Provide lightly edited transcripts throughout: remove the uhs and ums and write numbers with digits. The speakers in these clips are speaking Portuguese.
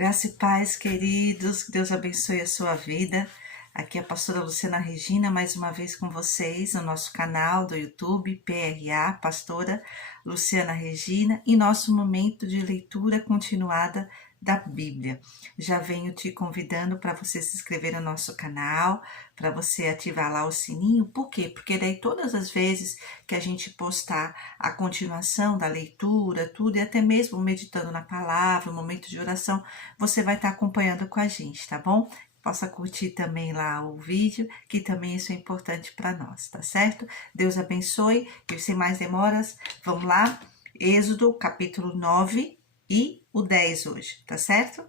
Graça e paz, queridos, que Deus abençoe a sua vida. Aqui é a pastora Luciana Regina, mais uma vez com vocês no nosso canal do YouTube, PRA, pastora Luciana Regina, e nosso momento de leitura continuada da Bíblia. Já venho te convidando para você se inscrever no nosso canal, para você ativar lá o sininho. Por quê? Porque daí todas as vezes que a gente postar a continuação da leitura, tudo, e até mesmo meditando na palavra, o momento de oração, você vai estar acompanhando com a gente, tá bom? Possa curtir também lá o vídeo, que também isso é importante para nós, tá certo? Deus abençoe e sem mais demoras, vamos lá? Êxodo, capítulo 9 e o 10 hoje, tá certo?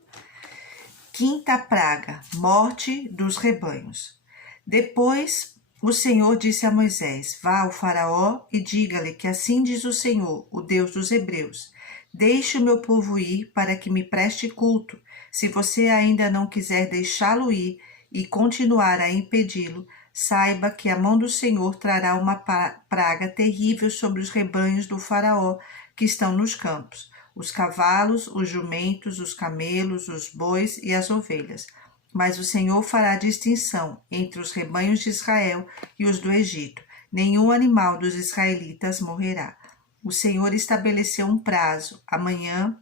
Quinta praga, morte dos rebanhos. Depois o Senhor disse a Moisés: vá ao faraó e diga-lhe que assim diz o Senhor, o Deus dos hebreus: deixe o meu povo ir para que me preste culto. Se você ainda não quiser deixá-lo ir e continuar a impedi-lo, saiba que a mão do Senhor trará uma praga terrível sobre os rebanhos do faraó que estão nos campos, os cavalos, os jumentos, os camelos, os bois e as ovelhas. Mas o Senhor fará distinção entre os rebanhos de Israel e os do Egito. Nenhum animal dos israelitas morrerá. O Senhor estabeleceu um prazo. Amanhã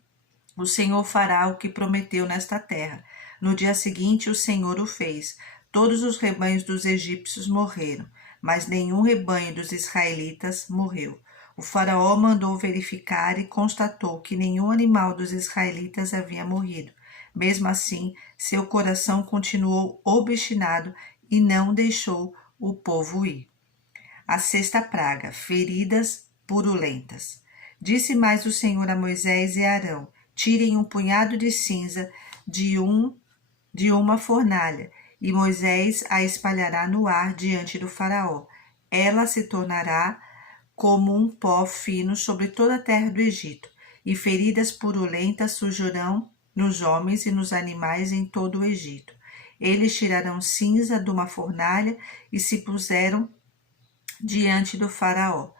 o Senhor fará o que prometeu nesta terra. No dia seguinte o Senhor o fez. Todos os rebanhos dos egípcios morreram, mas nenhum rebanho dos israelitas morreu. O faraó mandou verificar e constatou que nenhum animal dos israelitas havia morrido. Mesmo assim, seu coração continuou obstinado e não deixou o povo ir. A sexta praga, feridas purulentas. Disse mais o Senhor a Moisés e a Arão: tirem um punhado de cinza de uma fornalha, e Moisés a espalhará no ar diante do faraó. Ela se tornará como um pó fino sobre toda a terra do Egito, e feridas purulentas surgirão nos homens e nos animais em todo o Egito. Eles tirarão cinza de uma fornalha e se puseram diante do faraó.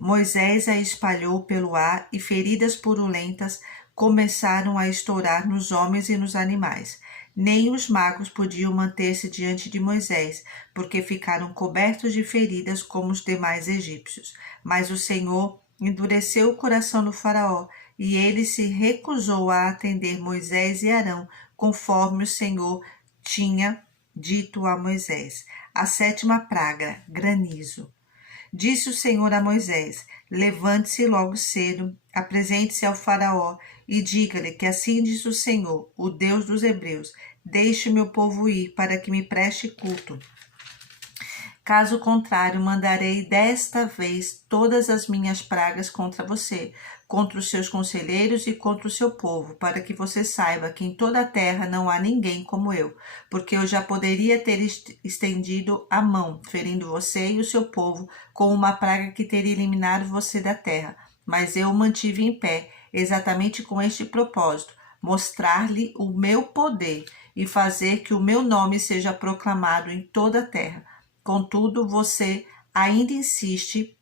Moisés a espalhou pelo ar e feridas purulentas começaram a estourar nos homens e nos animais. Nem os magos podiam manter-se diante de Moisés, porque ficaram cobertos de feridas como os demais egípcios. Mas o Senhor endureceu o coração do faraó, e ele se recusou a atender Moisés e Arão, conforme o Senhor tinha dito a Moisés. A sétima praga, granizo. Disse o Senhor a Moisés: levante-se logo cedo, apresente-se ao faraó e diga-lhe que assim diz o Senhor, o Deus dos hebreus: deixe o meu povo ir para que me preste culto. Caso contrário, mandarei desta vez todas as minhas pragas contra você, contra os seus conselheiros e contra o seu povo, para que você saiba que em toda a terra não há ninguém como eu, porque eu já poderia ter estendido a mão, ferindo você e o seu povo com uma praga que teria eliminado você da terra. Mas eu o mantive em pé, exatamente com este propósito: mostrar-lhe o meu poder e fazer que o meu nome seja proclamado em toda a terra. Contudo, você ainda insiste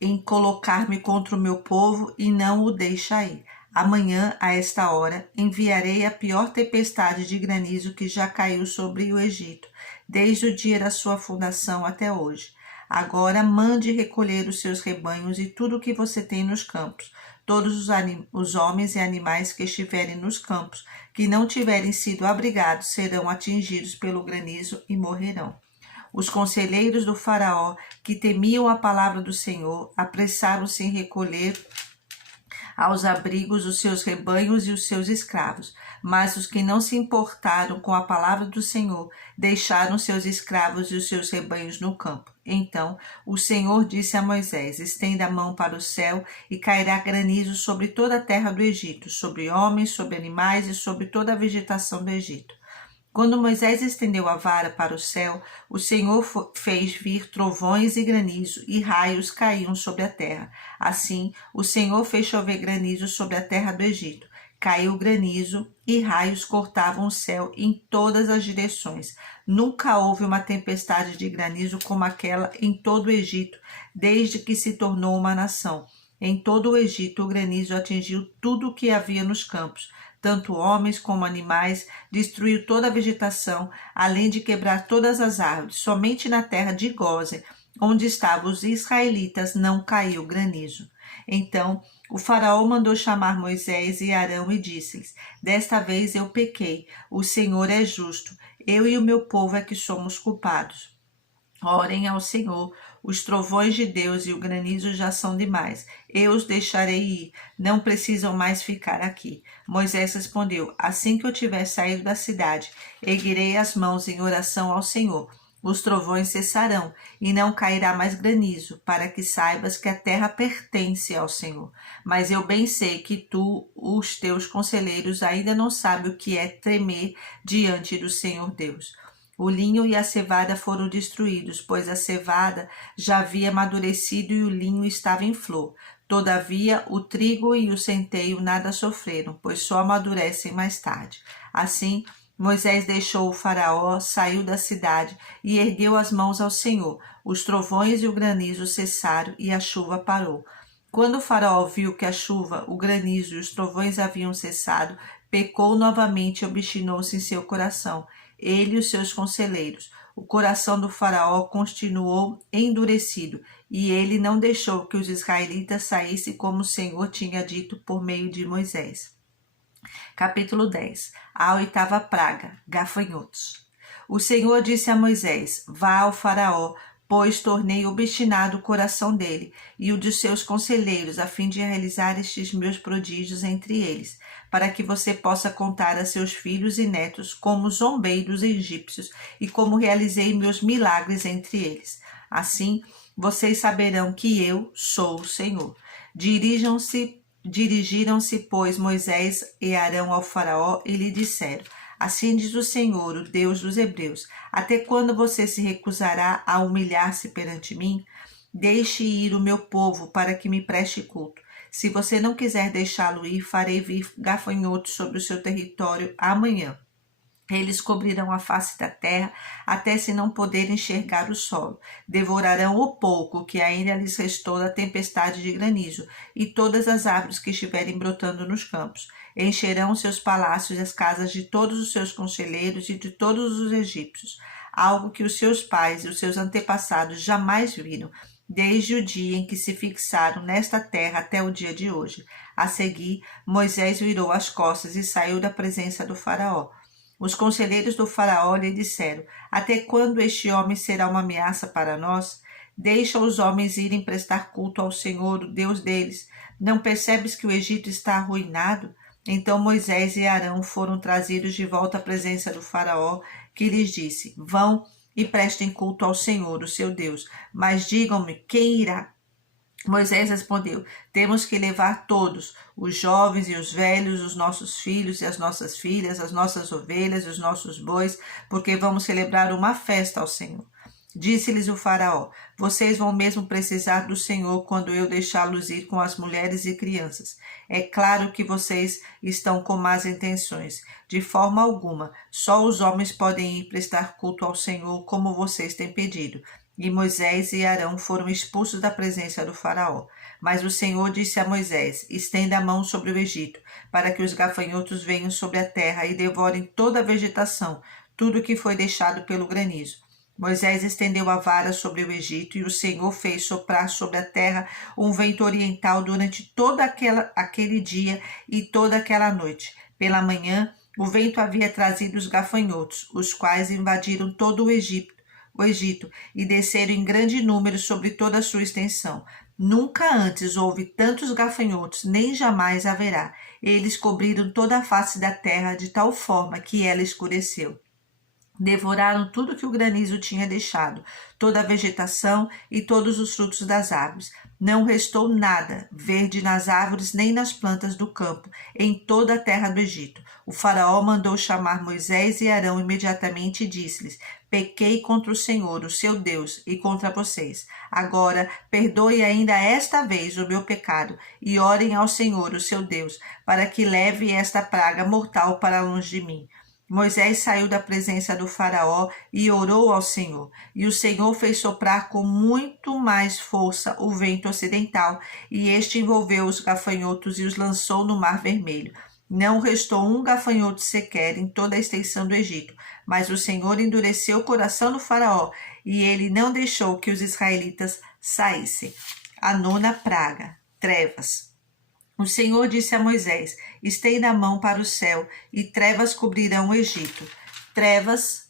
em colocar-me contra o meu povo e não o deixa ir. Amanhã, a esta hora, enviarei a pior tempestade de granizo que já caiu sobre o Egito, desde o dia da sua fundação até hoje. Agora mande recolher os seus rebanhos e tudo o que você tem nos campos. Todos os homens e animais que estiverem nos campos, que não tiverem sido abrigados, serão atingidos pelo granizo e morrerão. Os conselheiros do faraó, que temiam a palavra do Senhor, apressaram-se em recolher aos abrigos os seus rebanhos e os seus escravos. Mas os que não se importaram com a palavra do Senhor deixaram seus escravos e os seus rebanhos no campo. Então o Senhor disse a Moisés: estenda a mão para o céu e cairá granizo sobre toda a terra do Egito, sobre homens, sobre animais e sobre toda a vegetação do Egito. Quando Moisés estendeu a vara para o céu, o Senhor fez vir trovões e granizo, e raios caíam sobre a terra. Assim, o Senhor fez chover granizo sobre a terra do Egito. Caiu granizo e raios cortavam o céu em todas as direções. Nunca houve uma tempestade de granizo como aquela em todo o Egito, desde que se tornou uma nação. Em todo o Egito, o granizo atingiu tudo o que havia nos campos, tanto homens como animais, destruiu toda a vegetação, além de quebrar todas as árvores. Somente na terra de Gósen, onde estavam os israelitas, não caiu granizo. Então o faraó mandou chamar Moisés e Arão e disse-lhes: Desta vez eu pequei, o Senhor é justo, eu e o meu povo é que somos culpados. Orem ao Senhor, os trovões de Deus e o granizo já são demais. Eu os deixarei ir, não precisam mais ficar aqui. Moisés respondeu: Assim que eu tiver saído da cidade, erguerei as mãos em oração ao Senhor. Os trovões cessarão e não cairá mais granizo, para que saibas que a terra pertence ao Senhor. Mas eu bem sei que tu, os teus conselheiros, ainda não sabem o que é tremer diante do Senhor Deus. O linho e a cevada foram destruídos, pois a cevada já havia amadurecido e o linho estava em flor. Todavia, o trigo e o centeio nada sofreram, pois só amadurecem mais tarde. Assim, Moisés deixou o faraó, saiu da cidade e ergueu as mãos ao Senhor. Os trovões e o granizo cessaram e a chuva parou. Quando o faraó viu que a chuva, o granizo e os trovões haviam cessado, pecou novamente e obstinou-se em seu coração, ele e os seus conselheiros. O coração do faraó continuou endurecido, e ele não deixou que os israelitas saíssem como o Senhor tinha dito por meio de Moisés. Capítulo 10. A oitava praga, gafanhotos. O Senhor disse a Moisés: Vá ao faraó, pois tornei obstinado o coração dele e o de seus conselheiros, a fim de realizar estes meus prodígios entre eles, para que você possa contar a seus filhos e netos como zombei dos egípcios e como realizei meus milagres entre eles. Assim, vocês saberão que eu sou o Senhor. Dirigiram-se, pois, Moisés e Arão ao faraó e lhe disseram: Assim diz o Senhor, o Deus dos Hebreus: Até quando você se recusará a humilhar-se perante mim? Deixe ir o meu povo para que me preste culto. Se você não quiser deixá-lo ir, farei vir gafanhotos sobre o seu território amanhã. Eles cobrirão a face da terra, até se não poderem enxergar o solo. Devorarão o pouco que ainda lhes restou da tempestade de granizo, e todas as árvores que estiverem brotando nos campos. Encherão seus palácios e as casas de todos os seus conselheiros e de todos os egípcios, algo que os seus pais e os seus antepassados jamais viram, desde o dia em que se fixaram nesta terra até o dia de hoje. A seguir, Moisés virou as costas e saiu da presença do faraó. Os conselheiros do faraó lhe disseram: Até quando este homem será uma ameaça para nós? Deixa os homens irem prestar culto ao Senhor, o Deus deles. Não percebes que o Egito está arruinado? Então Moisés e Arão foram trazidos de volta à presença do faraó, que lhes disse: Vão e prestem culto ao Senhor, o seu Deus. Mas digam-me, quem irá? Moisés respondeu: Temos que levar todos, os jovens e os velhos, os nossos filhos e as nossas filhas, as nossas ovelhas e os nossos bois, porque vamos celebrar uma festa ao Senhor. Disse-lhes o faraó: Vocês vão mesmo precisar do Senhor quando eu deixá-los ir com as mulheres e crianças. É claro que vocês estão com más intenções. De forma alguma, só os homens podem ir prestar culto ao Senhor como vocês têm pedido. E Moisés e Arão foram expulsos da presença do faraó. Mas o Senhor disse a Moisés: Estenda a mão sobre o Egito, para que os gafanhotos venham sobre a terra e devorem toda a vegetação, tudo que foi deixado pelo granizo. Moisés estendeu a vara sobre o Egito, e o Senhor fez soprar sobre a terra um vento oriental durante todo aquele dia e toda aquela noite. Pela manhã, o vento havia trazido os gafanhotos, os quais invadiram todo o Egito e desceram em grande número sobre toda a sua extensão. Nunca antes houve tantos gafanhotos, nem jamais haverá. Eles cobriram toda a face da terra de tal forma que ela escureceu. Devoraram tudo que o granizo tinha deixado, toda a vegetação e todos os frutos das árvores. Não restou nada verde nas árvores nem nas plantas do campo, em toda a terra do Egito. O faraó mandou chamar Moisés e Arão imediatamente e disse-lhes: Pequei contra o Senhor, o seu Deus, e contra vocês. Agora, perdoe ainda esta vez o meu pecado e orem ao Senhor, o seu Deus, para que leve esta praga mortal para longe de mim. Moisés saiu da presença do faraó e orou ao Senhor. E o Senhor fez soprar com muito mais força o vento ocidental, e este envolveu os gafanhotos e os lançou no Mar Vermelho. Não restou um gafanhoto sequer em toda a extensão do Egito. Mas o Senhor endureceu o coração do faraó, e ele não deixou que os israelitas saíssem. A nona praga, trevas. O Senhor disse a Moisés: estenda a mão para o céu, e trevas cobrirão o Egito. Trevas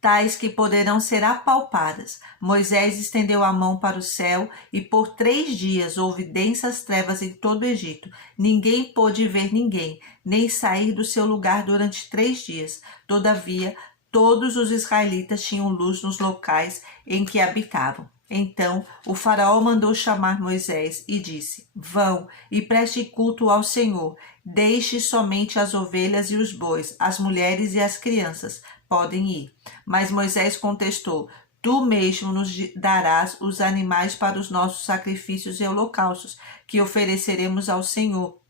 tais que poderão ser apalpadas. Moisés estendeu a mão para o céu, e por 3 dias houve densas trevas em todo o Egito. Ninguém pôde ver ninguém, nem sair do seu lugar durante 3 dias. Todavia, todos os israelitas tinham luz nos locais em que habitavam. Então o faraó mandou chamar Moisés e disse: vão e preste culto ao Senhor. Deixe somente as ovelhas e os bois, as mulheres e as crianças podem ir. Mas Moisés contestou: tu mesmo nos darás os animais para os nossos sacrifícios e holocaustos, que ofereceremos ao Senhor.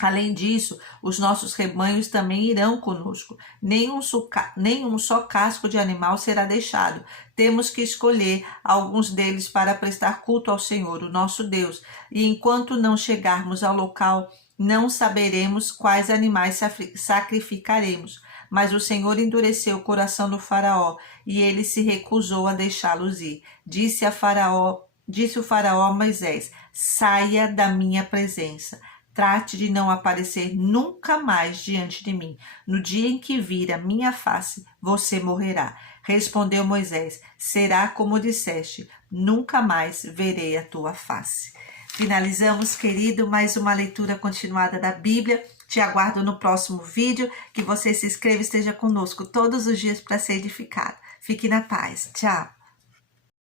Além disso, os nossos rebanhos também irão conosco. Nenhum só casco de animal será deixado. Temos que escolher alguns deles para prestar culto ao Senhor, o nosso Deus. E enquanto não chegarmos ao local, não saberemos quais animais sacrificaremos. Mas o Senhor endureceu o coração do faraó, e ele se recusou a deixá-los ir. Disse o faraó a Moisés: saia da minha presença. Trate de não aparecer nunca mais diante de mim. No dia em que vir a minha face, você morrerá. Respondeu Moisés: será como disseste, nunca mais verei a tua face. Finalizamos, querido, mais uma leitura continuada da Bíblia. Te aguardo no próximo vídeo. Que você se inscreva e esteja conosco todos os dias para ser edificado. Fique na paz. Tchau.